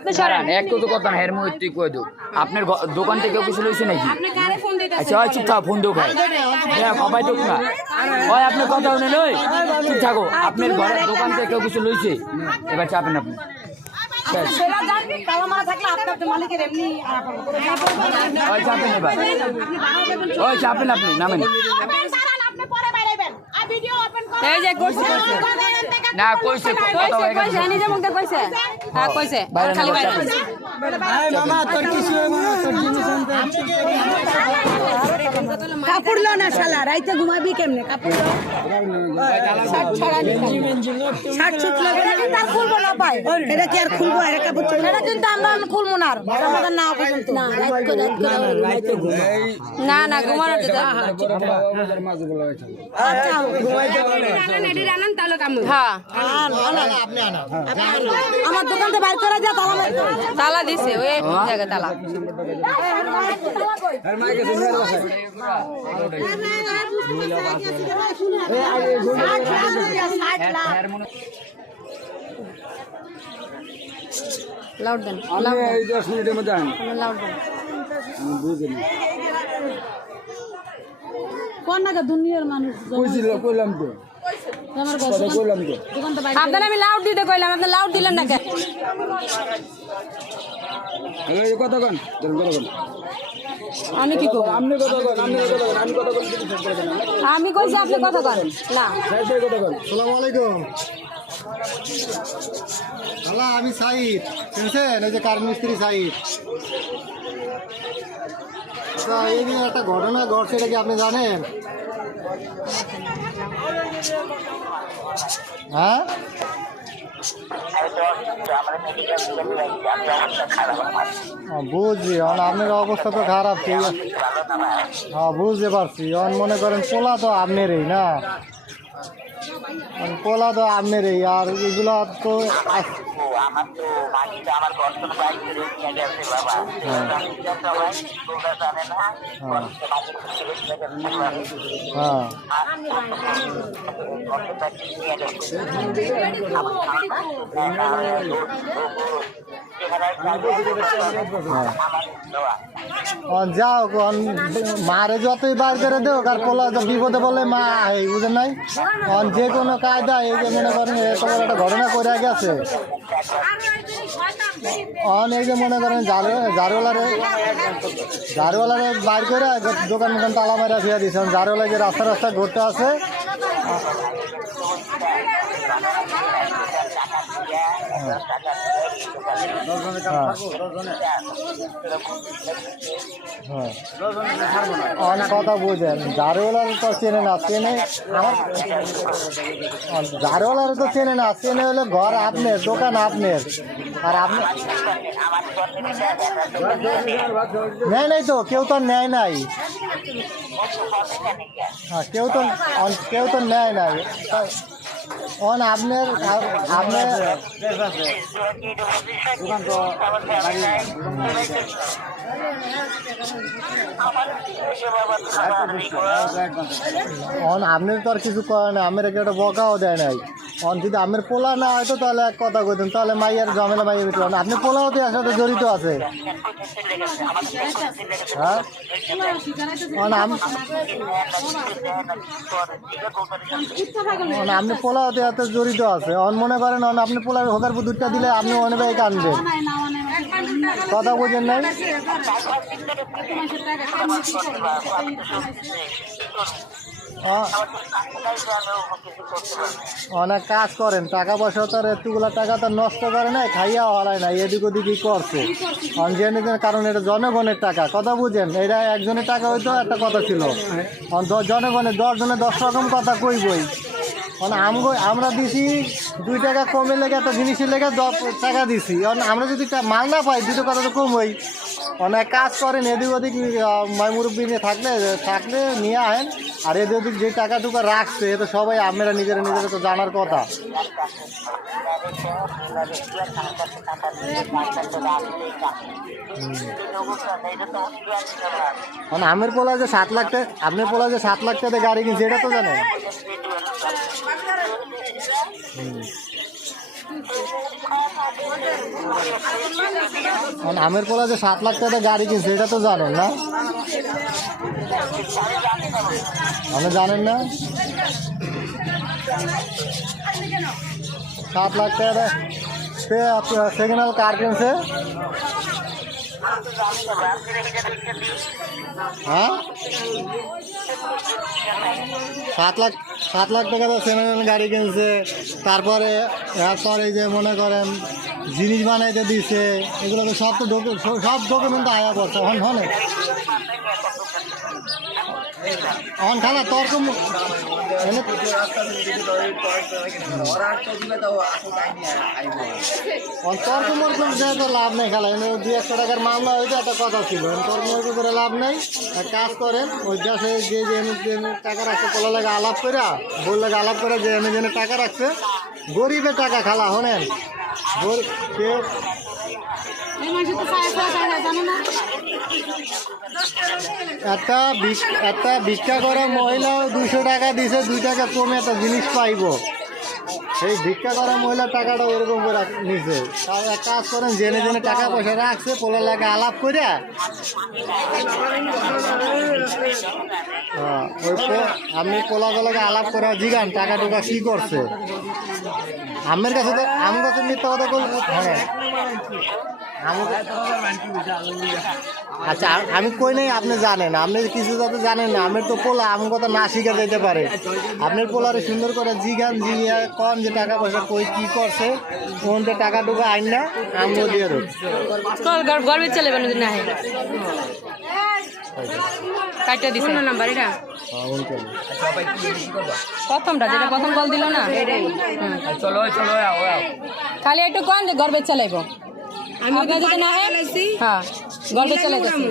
আপনি সরেন একটু তো কথা না হের মুখ তুই কই দো আপনার দোকান থেকে কিছু লইছে নাকি আচ্ছা ওই চুপ থাক ফোন দো খাই হ্যাঁ সবাই তো না ওই আপনি কথা শুনে লই চুপ থাকো আপনার ঘরে দোকান থেকে কিছু লইছে এবার চাপেন আপনি ওই চাপেন এবার ওই চাপেন আপনি নামেন এই যে কইছে না কইছে কথা হয়ে গেছে কইছে নিজে মুখে কইছে হ্যাঁ কইছে খালি বাইরে ভাই মামা তোর কিছু তোর জিনিস আনতে কাপড় লো না শালা রাইতে ঘুমাবি কেমনে কাপড় লো শার্ট ছুট লাগে না তার খুলবো না পায় এটা কি আর খুলবো আর কাপড় চলে এটা কিন্তু আমরা খুলবো না আমাদের না পর্যন্ত না রাইতে না না ঘুমানোর যেটা আচ্ছা হ্যাঁ আমার দোকান থেকে বাইর করে যা তালা তালা দিছে ওই জায়গা তালা লাউড দেন এই 10 মিনিটের মধ্যে আন লাউড দেন কোন না দুনিয়ার মানুষ কইলাম তো আমার কথা কইলাম তো দোকান থেকে আপনার আমি লাউড দিতে কইলাম আপনি লাউড দিলেন না কেন এই কথা কোন কথা কোন আমি কি করব আপনি কথা কোন আমি কথা কোন আমি কইছি আপনি কথা কন না সাইডে কথা কোন আসসালামু আলাইকুম আল্লাহ আমি সাইদ শুনছেন এই যে কার মিস্ত্রি সাইদ আচ্ছা এই দিন একটা ঘটনা ঘটছে এটা কি আপনি জানেন হ্যাঁ বুঝছি আপনার অবস্থা তো খারাপ ঠিক আছে হ্যাঁ বুঝতে পারছি মনে করেন পোলা তো আপনারই না পোলা তো আপনারই আর এগুলো তো যাও মারে যতই বার করে দেও আর পোলা বিপদে বলে মা এই বুঝেন নাই যে কোনো কায়দা এই যে মনে করেন তোমার একটা ঘটনা করে গেছে এই যে মনে করেন ঝাড়ুওয়ালারে বাইর করে দোকান মোকান তালা মারা ফিয়া দিয়েছে ঝাড়ুওয়ালা যে রাস্তা রাস্তা ঘুরতে আছে অনেক কথা বুঝেন ঝাড়ুওয়ালার তো চেনে না চেনে আমার ঝাড়ুওয়ালার তো চেনে না চেনে হলে ঘর আপনার দোকান আপনার আর আপনি নেয় নাই তো কেউ তো নেয় নাই হ্যাঁ কেউ তো নেয় নাই আপনার আপনার তো আর কিছু করে না আমার একটা বকাও দেয় নাই যদি আপনার পোলা না হয়তো তাহলে এক কথা কইতেন তাহলে মাইয়ার ঝামেলা মাইয়া দিতে পারেন আপনি পোলাও তো এর সাথে জড়িত আছে হ্যাঁ আপনি পোলা হতে এত জড়িত আছে মনে করেন আপনি পোলার হোকার দুধটা দিলে আপনি অনেক কানবেন কথা বুঝেন নাই অনেক কাজ করেন টাকা পয়সা তো এতগুলো টাকা তো নষ্ট করে নাই খাইয়া হারায় না এদিক ওদিকই করছে কারণ এটা জনগণের টাকা কথা বুঝেন এটা একজনের টাকা হইতো একটা কথা ছিল জনগণের 10 জনের 10 রকম কথা কইবই আমরা দিছি 2 টাকা কমে লেগে একটা জিনিসের লেগে 10 টাকা দিছি আমরা যদি মাল না পাই দুটো কথা তো কমই অনেক কাজ করেন এদিক ওদিক মুরব্বী নিয়ে থাকলে নিয়ে আহেন আর এদিক ওদিক যে টাকাটুকু রাখছে এ তো সবাই আপনারা নিজেরা তো জানার কথা আমের পোলা যে 7 লাখ টাকা আপনার পোলা যে 7 লাখ টাকা গাড়ি কিনছে এটা তো জানেন এখন আমের পোলা যে 7 লাখ টাকা গাড়ি কিনছে এটা তো জানেন না? আপনি জানেন না? 7 লাখ টাকা সেকেন্ড হ্যান্ড কার কিনছে। হ্যাঁ, 7 লাখ টাকা তো সেকেন্ড হ্যান্ড গাড়ি কিনছে। তারপরে এরপরে যে মনে করেন জিনিস বানাইতে দিছে, এগুলো তো সব তো সব ডকুমেন্ট তো আয়া পড়ছে। এখন খালা তর্ক তর্ক মর্ক তো লাভ নেই খালা, 2-1 টাকার মামলা হয়েছে একটা কথা ছিল। তর্ক মর্ক করে লাভ নেই, এক কাজ করেন ওই দেশে যে টাকা রাখছে পোলা লাগে আলাপ করে বললে আলাপ করে যে এনে টাকা রাখছে গরিবের টাকা খালা। শোনেন একটা ভিক্ষা করা মহিলা 200 টাকা দিছে, 2 টাকা কমে একটা জিনিস পাইব। সেই ভিক্ষা করা মহিলার টাকাটা ওরকম করে নিছে। তাই এক কাজ করেন জেনে টাকা পয়সা রাখছে পোলা লাগে আলাপ করে আপনি পোলাগুলোকে আলাপ করে জিগান টাকা টুকা কি করছে। আমার কাছে তো আমার কাছে মিথ্যা কথা বলবো। হ্যাঁ আচ্ছা, আমি কই নাই আপনি জানেন, আপনি কিছু যাতে জানেন না। আমি তো পোলা আমার কথা না শিখে যেতে পারে। আপনার পোলারে সুন্দর করে জিগান জিগিয়া কন যে টাকা পয়সা কই কি করছে, কোন টাকা টুকা আইন না আমগো দিয়ে দেব। গর্বে চলে বেন না হে কাইটা দিছে না নাম্বার এটা প্রথমটা যেটা প্রথম কল দিল না চলো চলো খালি একটু কোন যে গর্বে চালাইব আমি যদি না হয় হ্যাঁ গর্বে চালাইতেছি।